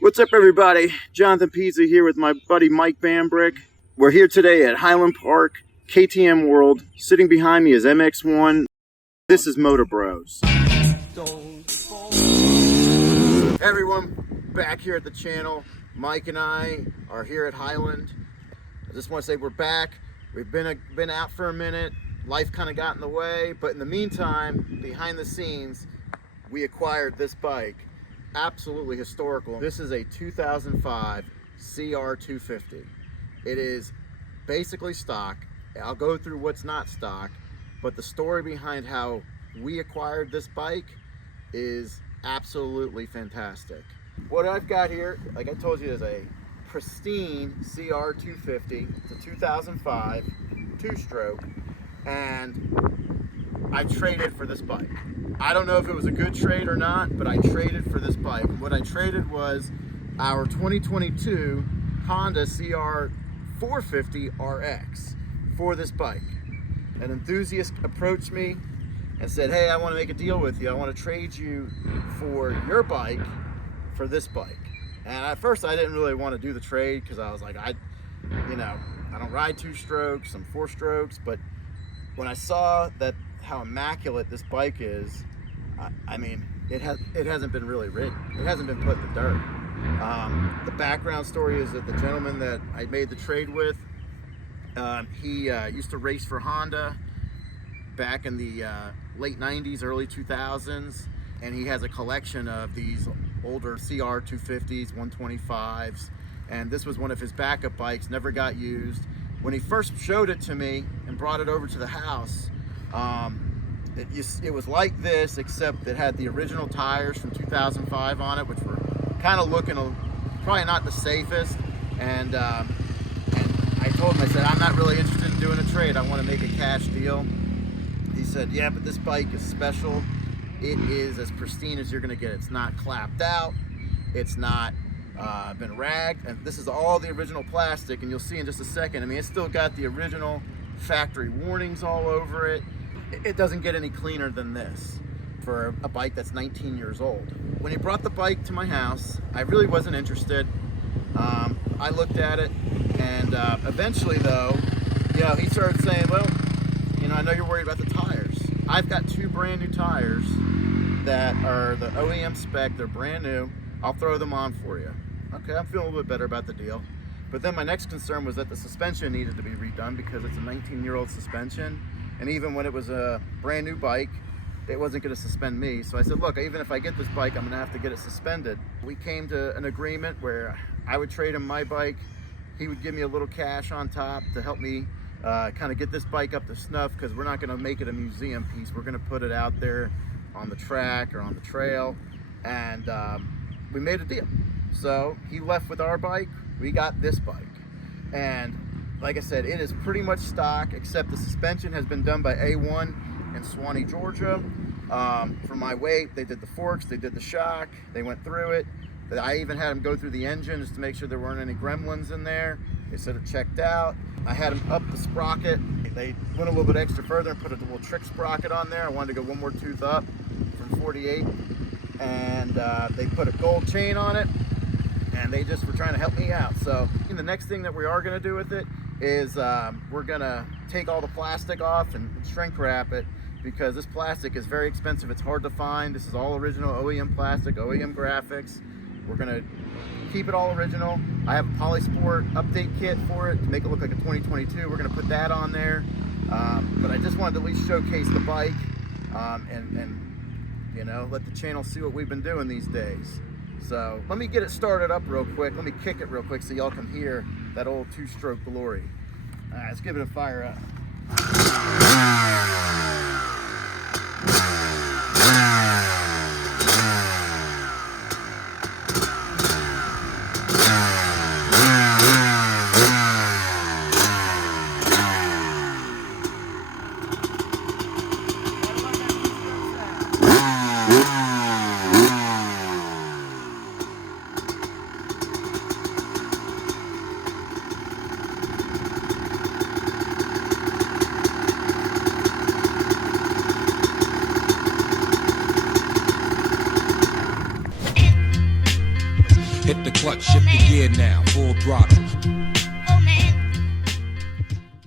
What's up, everybody? Jonathan Pizza here with my buddy Mike Bambrick. We're here today at Highland Park, KTM World. Sitting behind me is MX1. This is Motor Bros. Hey everyone, back here at the channel. Mike and I are here at Highland. I just want to say we're back. We've been out for a minute. Life kind of got in the way, but in the meantime, behind the scenes, we acquired this bike. Absolutely historical. This is a 2005 CR250. It is basically stock. I'll go through what's not stock, but the story behind how we acquired this bike is absolutely fantastic. What I've got here, like I told you, is a pristine CR250. It's a 2005 two-stroke, and I traded for this bike. I don't know if it was a good trade or not, but I traded for this bike. And what I traded was our 2022 Honda CR250RX for this bike. An enthusiast approached me and said, hey, I want to make a deal with you. I want to trade you for your bike for this bike. And at first I didn't really want to do the trade because I was like, I don't ride two strokes, I'm four strokes, but when I saw that how immaculate this bike is, I mean, it hasn't been really ridden. It hasn't been put in the dirt. The background story is that the gentleman that I made the trade with, he used to race for Honda back in the late 90s, early 2000s, and he has a collection of these older CR250s, 125s, and this was one of his backup bikes, never got used. When he first showed it to me and brought it over to the house, it was like this, except it had the original tires from 2005 on it, which were kind of looking probably not the safest. And I told him, I said, I'm not really interested in doing a trade. I want to make a cash deal. He said, yeah, but this bike is special. It is as pristine as you're going to get. It's not clapped out. It's not been ragged. And this is all the original plastic. And you'll see in just a second, I mean, it's still got the original factory warnings all over it. It doesn't get any cleaner than this for a bike that's 19 years old. When he brought the bike to my house, I really wasn't interested. I looked at it, and eventually though, he started saying, well, I know you're worried about the tires. I've got two brand new tires that are the OEM spec. They're brand new. I'll throw them on for you. Okay, I'm feeling a little bit better about the deal. But then my next concern was that the suspension needed to be redone because it's a 19-year-old suspension. And even when it was a brand new bike, it wasn't going to suspend me. So I said, look, even if I get this bike, I'm going to have to get it suspended. We came to an agreement where I would trade him my bike. He would give me a little cash on top to help me kind of get this bike up to snuff, because we're not going to make it a museum piece. We're going to put it out there on the track or on the trail. And we made a deal. So he left with our bike. We got this bike. And like I said, it is pretty much stock, except the suspension has been done by A1 in Swanee, Georgia. For my weight, they did the forks, they did the shock, they went through it. I even had them go through the engine just to make sure there weren't any gremlins in there. They said it checked out. I had them up the sprocket. They went a little bit extra further and put a little trick sprocket on there. I wanted to go one more tooth up from 48. And they put a gold chain on it. And they just were trying to help me out. So the next thing that we are going to do with it is we're going to take all the plastic off and shrink wrap it, because this plastic is very expensive. It's hard to find. This is all original OEM plastic, OEM graphics. We're going to keep it all original. I have a Polysport update kit for it to make it look like a 2022. We're going to put that on there. But I just wanted to at least showcase the bike and let the channel see what we've been doing these days. So let me get it started up real quick. Let me kick it real quick so y'all can hear that old two-stroke glory. All right, let's give it a fire up. Hit the clutch, shift the gear now, full throttle.